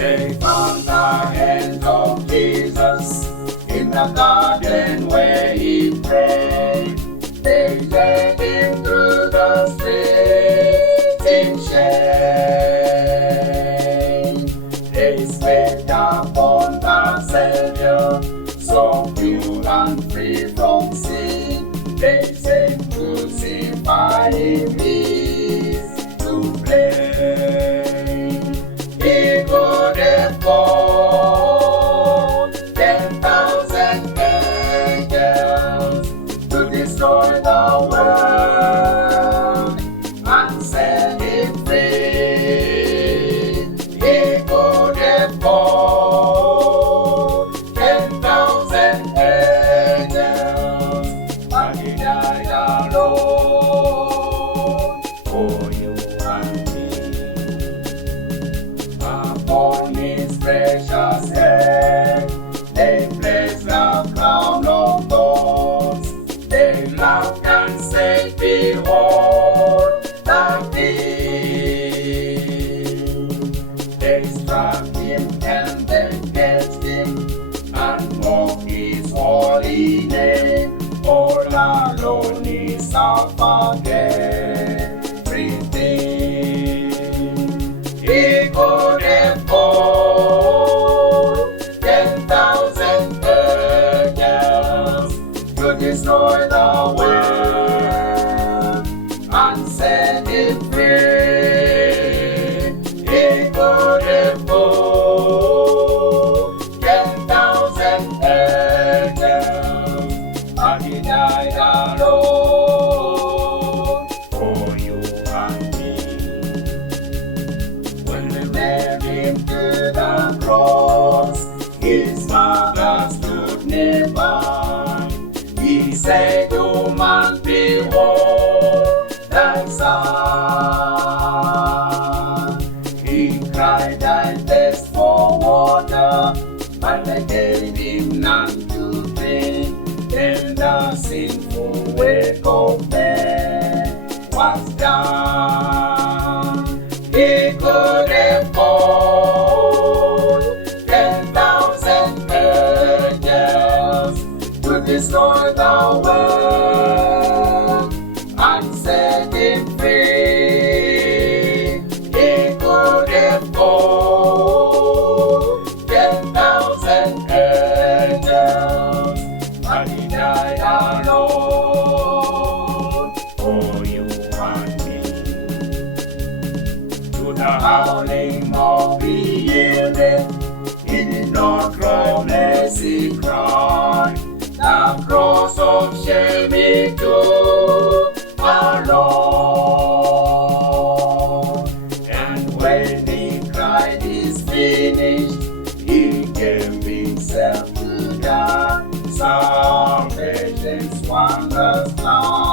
They found the hands of Jesus in the garden where he prayed. They led him through the streets in shame. They spit upon the Savior, so pure and free from sin. They said, crucify him, he's to blame. He could have fought 10,000 angels to destroy the world and set it free. He could have fought 10,000 angels, but he died alone for you and me. Upon his precious head they placed a crown of thorns. They laughed and said, behold the King. They struck him and they pierced him and mocked his holy name. All alone he suffered everything. He could have fought 10,000 angels to destroy the world and set it free. He could have fought 10,000 angels, but he died alone for you and me. When they nailed him to the cross, his mother stood nearby. He said, woman, behold thy son. He cried, I thirst for water, but they gave him none to drink. Then the sinful work of man was done. He could have fought 10,000 angels to destroy the world and set it free. He could have fought 10,000 angels, but he died alone for you and me. To the howling mob he yielded, he did not groan as he cried. The cross of shame he took alone. And when he cried, he's finished, he gave himself to die. Salvation's wondrous love.